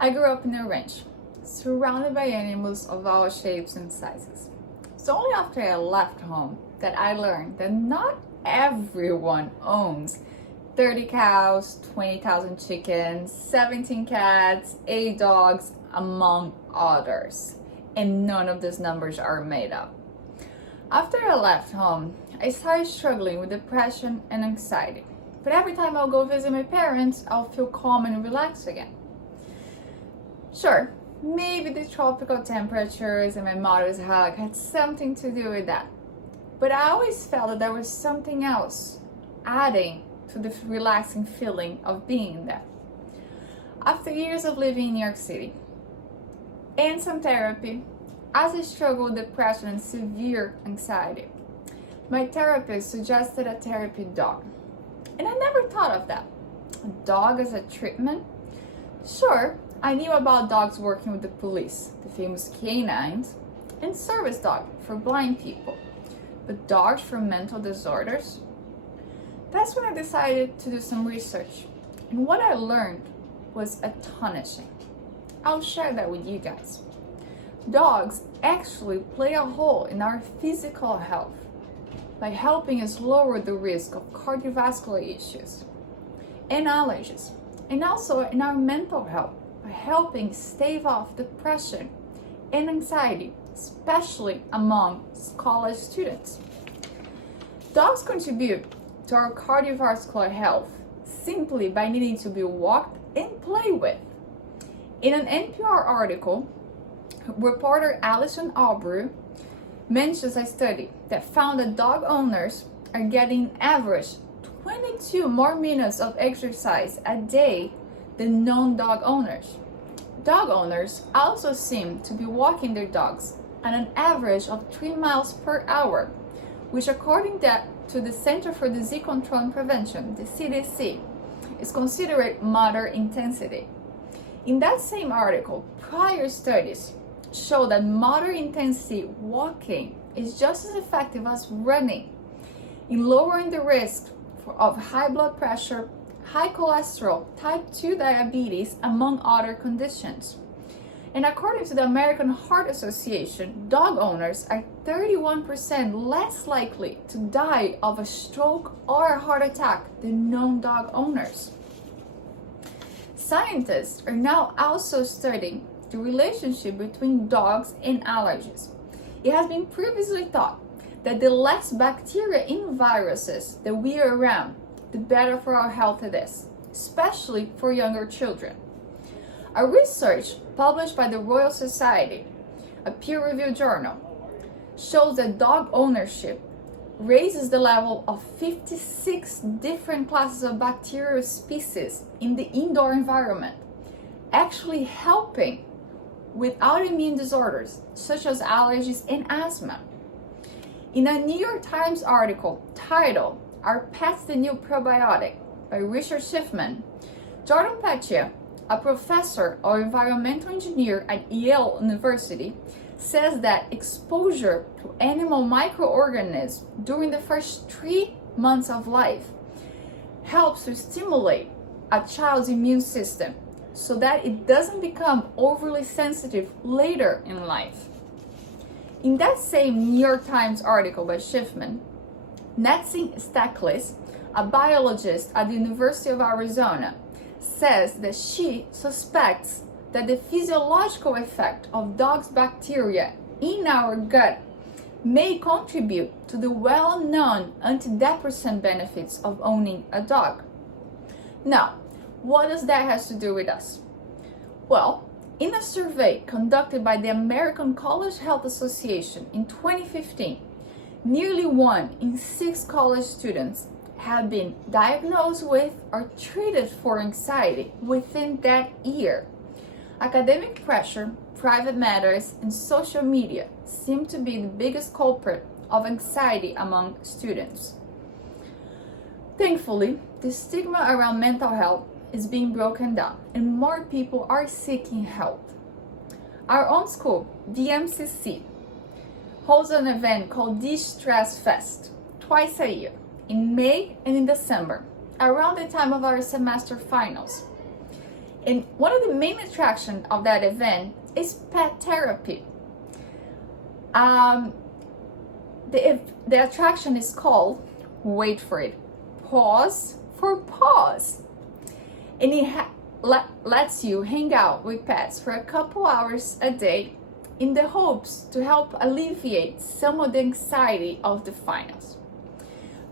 I grew up in a ranch, surrounded by animals of all shapes and sizes. It's only after I left home that I learned that not everyone owns 30 cows, 20,000 chickens, 17 cats, 8 dogs, among others. And none of these numbers are made up. After I left home, I started struggling with depression and anxiety. But every time I'll go visit my parents, I'll feel calm and relaxed again. Sure, maybe the tropical temperatures and my mother's hug had something to do with that. But I always felt that there was something else adding to the relaxing feeling of being there. After years of living in New York City and some therapy, as I struggled with depression and severe anxiety, my therapist suggested a therapy dog. And I never thought of that. A dog as a treatment? Sure, I knew about dogs working with the police, the famous canines, and service dog for blind people. But dogs for mental disorders? That's when I decided to do some research. And what I learned was astonishing. I'll share that with you guys. Dogs actually play a role in our physical health by helping us lower the risk of cardiovascular issues and allergies, and also in our mental health by helping stave off depression and anxiety, especially among college students. Dogs contribute to our cardiovascular health simply by needing to be walked and played with. In an NPR article, reporter Alison Aubrey mentions a study that found that dog owners are getting average 22 more minutes of exercise a day than non-dog owners. Dog owners also seem to be walking their dogs at an average of 3 miles per hour, which according to the Center for Disease Control and Prevention, the CDC, is considered moderate intensity. In that same article, prior studies show that moderate intensity walking is just as effective as running in lowering the risk of high blood pressure, high cholesterol, type 2 diabetes, among other conditions. And according to the American Heart Association, dog owners are 31% less likely to die of a stroke or a heart attack than non-dog owners. Scientists are now also studying the relationship between dogs and allergies. It has been previously thought that the less bacteria and viruses that we are around, the better for our health it is, especially for younger children. A research published by the Royal Society, a peer-reviewed journal, shows that dog ownership raises the level of 56 different classes of bacterial species in the indoor environment, actually helping with autoimmune disorders such as allergies and asthma. In a New York Times article titled "Are Pets the New Probiotic?" by Richard Schiffman, Jordan Pettia, a professor of environmental engineer at Yale University, says that exposure to animal microorganisms during the first 3 months of life helps to stimulate a child's immune system so that it doesn't become overly sensitive later in life. In that same New York Times article by Schiffman, Nancy Stackless, a biologist at the University of Arizona, says that she suspects that the physiological effect of dogs' bacteria in our gut may contribute to the well-known antidepressant benefits of owning a dog. Now, what does that have to do with us? Well, in a survey conducted by the American College Health Association in 2015, nearly 1 in 6 college students have been diagnosed with or treated for anxiety within that year. Academic pressure, private matters, and social media seem to be the biggest culprit of anxiety among students. Thankfully, the stigma around mental health is being broken down and more people are seeking help. Our own school, VMCC, holds an event called De-Stress Fest twice a year, in May and in December, around the time of our semester finals. And one of the main attractions of that event is pet therapy. The attraction is called, wait for it, Pause for Paws. And it lets you hang out with pets for a couple hours a day in the hopes to help alleviate some of the anxiety of the finals.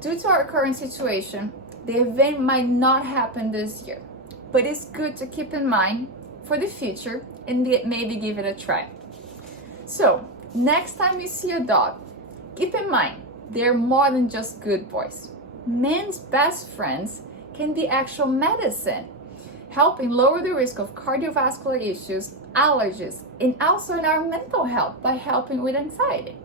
Due to our current situation, the event might not happen this year, but it's good to keep in mind for the future and maybe give it a try. So, next time you see a dog, keep in mind they're more than just good boys. Men's best friends can be actual medicine, helping lower the risk of cardiovascular issues, allergies, and also in our mental health by helping with anxiety.